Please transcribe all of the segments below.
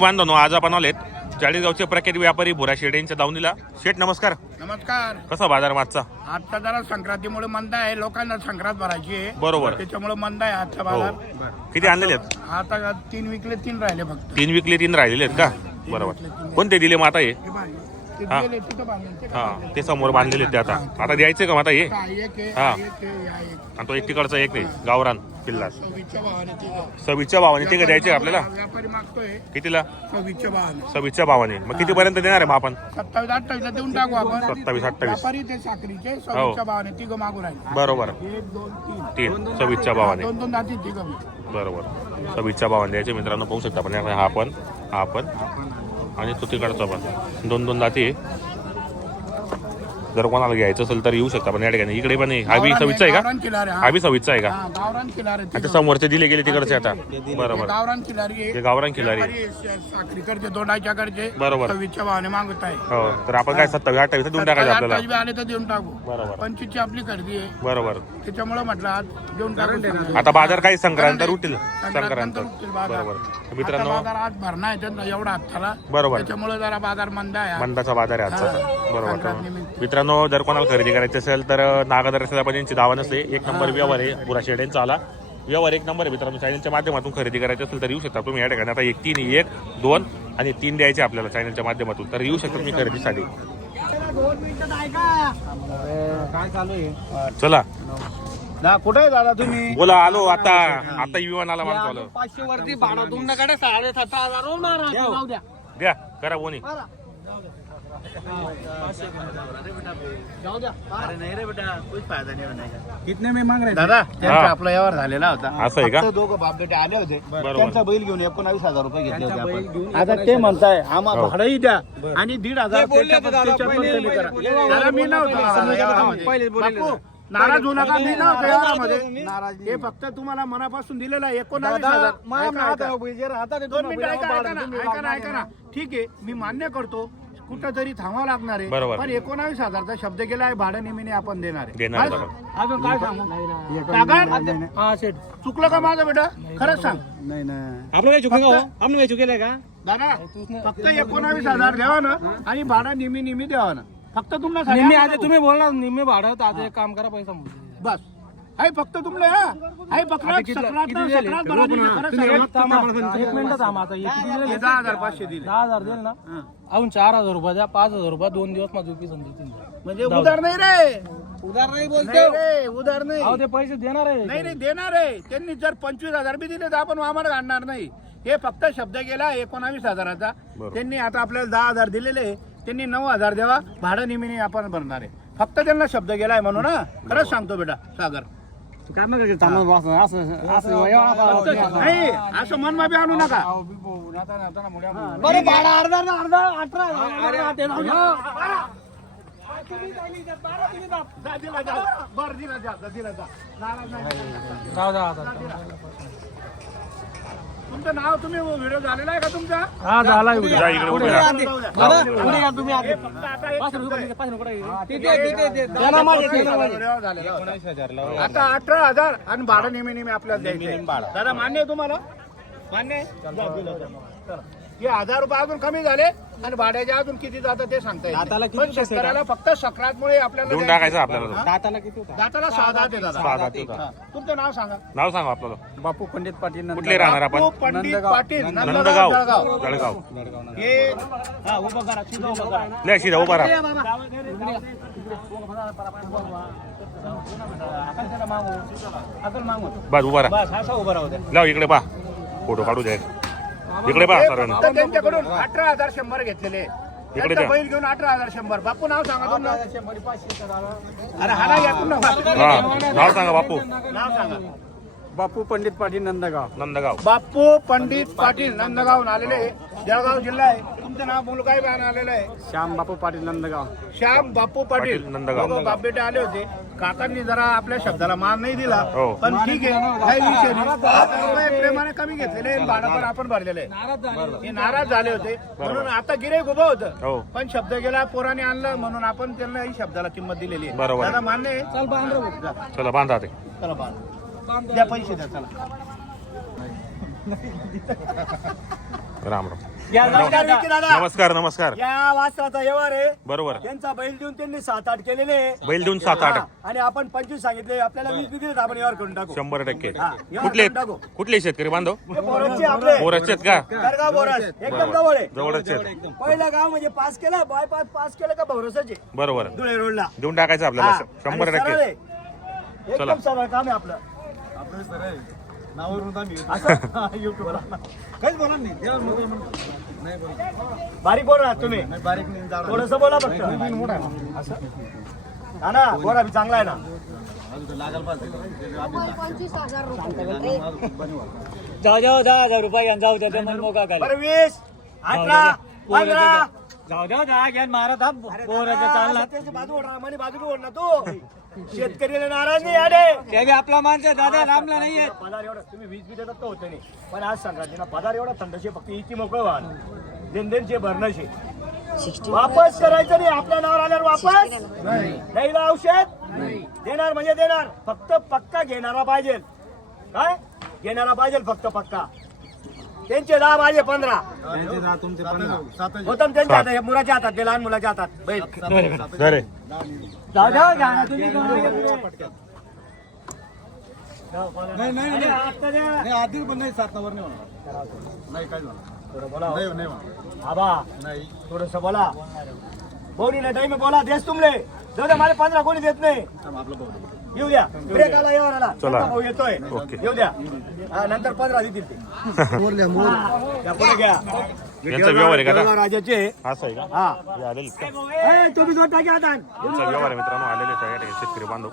बांधव आज आपण आलेत चाळीसगावचे प्रख्यात व्यापारी भुरा शेडेंच्या दावणीला. शेठ नमस्कार. नमस्कार. कसा बाजार मागचा? आजचा जरा संक्रांतीमुळे मंद आहे, लोकांना संक्रांत भरायची आहे. बरोबर. त्याच्यामुळे मंद आहे आजचा बाजार. किती आणलेले आहेत? आता 3 विकले 3 राहिले फक्त. 3 विकले 3 राहिलेले आहेत का? बरोबर. कोणते दिले मग आता हे? ते हा. गेले तिथं बांधले, ते हा ते समोर बांधलेले आहेत ते आता द्यायचे का मग आता हे? का एक आहे, हा. एक आहे, या एक. आणि तो एक तिकडचा एक नाही गावरान किल्ला 26च्या भावाने तिघं. 26च्या भावाने ते का द्यायचे का आपल्याला? व्यापारी मागतोय कितीला? 26च्या भावाने. 26च्या भावाने. मग कितीपर्यंत देणार आहे मग आपण? 27-28 ला देऊन टाकू आपण. 27-28. व्यापारी ते साखरीचे 26च्या भावाने तिघं मागून राहिले. बरोबर. 1 2 3 3 26च्या भावाने. 2 जाती तिघं. बरोबर. 26च्या भावाने द्यायचे. मित्रांनो पाहू शकता आपण हा पण आणि तो तिकडचा पण 2 जाती आहे. जर कोणाला घ्यायचं असेल तर येऊ शकता पण या ठिकाणी. इकडे पण हा बी 26चा आहे का? गावरान खिलारी, हा. हा बी 26चा आहे का? हा, गावरान खिलारी आता समोरचे दिले गेले तिकडचे आता. बरोबर. गावरान खिलारी आहे. ते गावरान खिलारी. व्यापारी साखरी करते दोंडाच्या करते. बरोबर. 26च्या भावाने मागत आहे. हो तर आपण काय 27-28 देऊन टाकायचं आपल्याला. 27 आले तर देऊन टाकू. बरोबर. 25 ची आपली खरेदी आहे. बरोबर. त्याच्यामुळे म्हटलं आज देऊन टाकू. आता बाजार काही संक्रांत उठतील. संक्रांत. उठतील बाजार. बरोबर. आता मित्रांनो बाजार आज भरणा आहे त्यांना एवढा हप्ताला. बरोबर. त्याच्यामुळे जरा बाजार मंद आहे आज. मंदाचा बाजार आहे आजचा. बरोबर. संक्रांतीनिमित्त. मित्रांनो जर कोणाला खरेदी करायची असेल तर नागादर पण यांची दावा नसते. 1 नंबर व्यवहार आहे बुरा शेडेंचा आला. व्यवहार 1 नंबर आहे मित्रांनो. चॅनलच्या माध्यमातून खरेदी करायची असेल तर येऊ शकता तुम्ही या ठिकाणी. आता 1 3 1 2 आणि 3 द्यायचे आपल्याला चॅनलच्या माध्यमातून तर येऊ शकता तुम्ही खरेदीसाठी. काय चालू आहे? चला कुठे आहे दादा तुम्ही? बोला. आलो आता विमानाला मानतो. 500 वरती भाडं तुमच्याकडे 17,500 मारा. जाऊ द्या. द्या करा बोनी. जाऊ द्या. अरे नहीं रे बेटा कुछ फायदा नहीं होने का. कितने में मांग रहे दादा? त्यांचा आपला व्यवहार झालेला होता. असं आहे का? फक्त दोघं बाप बेटे आले होते. बरोबर. त्यांचा बैल घेऊन 19,000 रुपये घेतले होते आपण. आता ते म्हणताय आम्हाला हो. भाडंही द्या आणि 1,500 त्याला मी नव्हतो. बापू, नाराज होऊ नका. मी नव्हतो यामध्ये. हे फक्त तुम्हाला मनापासून दिलेलं आहे 19,000. 2 मिनिटं ऐका ना. ठीक आहे मी मान्य करतो. कुठं तरी थांबावं लागणार आहे. बरोबर. पण 19,000चा शब्द केला आहे. भाडं नेहमी आपण देणार आहे. देणार आहे, बस. बरोबर. अजून काय सांगू? हा सेठ चुकलं का माझं बेटा? खरंच सांग. नहीं ना. आपलं काही चुकलं आपण काही चुकेलं का दादा? फक्त 19,000 द्यावा ना आणि भाडं नेहमी द्यावा ना. फक्त तुम्हाला निम्मे आता तुम्ही बोलणार निम्मे भाडं तर आता एक काम करा पैसा मोजा. बस आहे फक्त तुमले. आहे पकडा एक मिनिट थांबा आता हे किती दिले? 10,500 दिले. 10,000 देईल ना अजून 4,000 रुपये द्या. 5,000 रुपये 2 दिवस माझी उपी समजतील. म्हणजे उधार नाही रे. उधार नाही नाही रे, उधार नाही. अहो ते पैसे देणार आहे. नाही देणार आहे. त्यांनी जर 25,000 बी दिले तर आपण आम्हाला घालणार नाही. हे फक्त शब्द गेला 19,000चा. बरोबर. त्यांनी आता आपल्याला 10,000 दिलेले. त्यांनी 9,000 द्यावा. भाडं नेहमी आपण भरणार आहे. फक्त त्यांना शब्द गेलाय म्हणून ना. खरंच सांगतो बेटा सागर. नाही असं मनमा बी आणू नका. बरं भाडं अर्धा 18,000 जाऊ द्या आता. तुमचं नाव तुम्ही व्हिडिओ झालेला आहे का तुमचा? हा झाला व्हिडिओ. जा इकडे उभे राहा. पुढे या तुम्ही आधी. फक्त आता एक 5 रुपये आता 18,000 आणि भाडं नेहमी आपल्याला द्यायचं. दादा मान्य आहे तुम्हाला? मान्य आहे? हे 1,000 रुपये अजून कमी झाले आणि भाड्याचे अजून किती जातं ते सांगता येईल. पण शेतकऱ्याला फक्त सक्रातमुळे आपल्याला देऊन द्यायचं. टाकायचं आपल्याला. दाताला किती होता? दाताला 6 दात आहे दादा. 6 दात होता. हा. तुमचं नाव सांगा. नाव सांगा आपल्याला. बापू पंडित पाटील कुठले राहणार आपण? बापू पंडित पाटील नंदगाव जळगाव. जळगाव. हे हा उभं करा. सीधा उभं करा. लय शिदा उभा राहा. बस उभा राहा. बस असं उभं राहू द्या. लाव इकडे पा फोटो काढू द्या. इकडे पा हे सर्वांना. फक्त त्यांच्याकडून 18,100 घेतलेले. इकडे त्यांचा द्या. बैल घेऊन 18,100. बापू नाव सांगा तुमचं. अरे हा ना यातून नाव हा नाव सांगा बापू. नाव सांगा. बापू पंडित पाटील नंदगाव. नंदगाव. बापू पंडित पाटील नंदगावून आलेले. जळगाव जिल्हा आहे. तुमचं नाव मुलगा बी आलेलं आहे. श्याम बापू पाटील नंदगाव. श्याम बापू पाटील पाटील, नंदगाव. दोघं बाप बेटे आले होते. काकांनी जरा आपल्या शब्दाला मान नाही दिला. हो. पण ठीक आहे काही विषय नाही. 1,000 रुपये प्रेमाने कमी घेतलेले आणि भाडं पण आपण भरलेलं आहे. हे नाराज झाले होते म्हणून आता गिऱ्हाईक उभं हो. होतं. पण शब्द गेला पोराने आणलं म्हणून आपण त्यांना ही शब्दाला किंमत दिलेली आहे. बरोबर. दादा मान्य आहे? चला बांधा ते. चला बांध. द्या पैसे द्या चला. राम राम. नमस्कार विक्की दादा. नमस्कार नमस्कार. या वासराचा व्यवहार आहे. बरोबर. त्यांचा बैल देऊन त्यांनी 7-8 केलेले आहे. बैल देऊन 7-8. हा, आणि आपण 25 सांगितले, आपल्याला 20 दिले, आपण व्यवहार करून टाकू. 100%. हा, व्यवहार कुठले करून टाकू. कुठले शेतकरी बांधव? हे बोरसचे आपले बोरसचे आहेत का? दरगाव बोरस एकदम जवळ आहे. जवळच आहेत. पहिलं गाव म्हणजे पास केलं, बायपास पास केलं का बोरसचे बरोबर. धुळे रोडला. देऊन टाकायचं आपल्याला हा, आणि 100%. सरळ आहे. चला. एकदम सरळ काम आहे आपलं. असं युट्यूबला काहीच बोला नाही. बारीक बोला तुम्ही, थोडस बोला फक्त. असं हा ना, बोला चांगला आहे ना. 25,000 रुपये. जाऊ 10,000 रुपये जाऊ द्या मन मोका काय 20, 18, 15. जाऊ द्या 10 घ्या मारत हा पोराचा चालला बाजू ओढ, रामाने बाजू बी ओढ ना तू. शेतकरीला नाराज नाही आले. ते बी आपला माणूस आहे दादा रामला नाहीये पदार एवढा तुम्ही 20 बी देतात तर होते नाही, पण आज सांगा ना पदार एवढा थंडशे फक्त इतकी मोकळं व्हा, लेनदेनचे भरणशे वापस करायचं नाही. आपल्या नावावर आल्यावर वापस नाही ना. औषध देणार म्हणजे देणार, फक्त पक्का घेणारा पाहिजे. काय घेणारा पाहिजे, फक्त पक्का. त्यांचे 10, माझे 15 होतं त्यांच्या हातात, मुलाच्या हातात, ते लहान मुलाच्या हातात बैल. अरे जाऊ द्या घ्या ना तुम्ही थोडस बोला. बोली ना टाइम बोला, देस तुमले जाऊ द्या. मला 15 कोणी देत नाही. येऊ द्या, ब्रेक आला, येऊन आला. चला. भाऊ येतोय, ओके. येऊ द्या. हा, नंतर 15 देतील ते. त्या पुढे घ्या. यांचा व्यवहार आहे का आता? राजाचे. असं आहे का? हा, हे आलेले का? ए, तुम्ही जोड टाकी हातात. यांचा व्यवहार आहे मित्रांनो, आलेले आहे या ठिकाणी शेतकरी बांधव.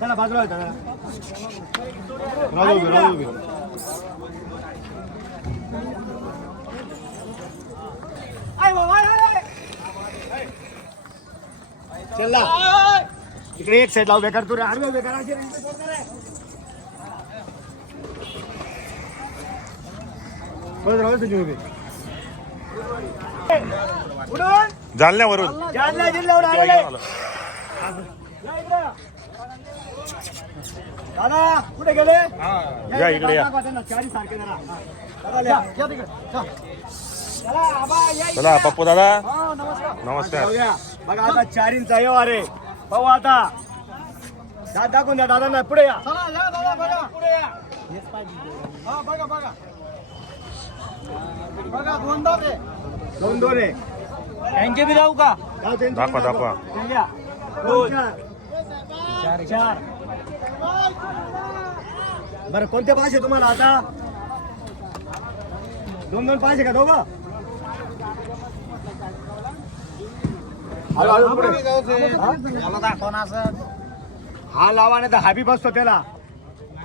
चला बाजूला होता. चला इकडे एक साईड लाव, बेकार तू रे. आडवे बेकार असे रे. उडून जालन्यावरून जालना जिल्ह्यावर आलेले. दादा कुठे गेले? या इकडे या. चारी सारखे जरा. दादा, या. या तिकडे. चला, आबा, या इकडे. चला पप्पू दादा हा, नमस्कार. नमस्कार. जाऊया. बघा आता चारींचा व्यवहार आहे. पाहू आता. दादा दाखवून द्या दादा, पुढे या. पुढे या. हा, बघा बघा. बघा, 2 दात आहे. 2 आहे. त्यांचे बी जाऊ का जाऊ त्यांचे दाखवा, दाखवा. या. 2, 4. बरं, कोणते पाहिजे तुम्हाला आता? 2 पाहिजे का दोघं? हा लावा नाही तर हा बी बसतो त्याला.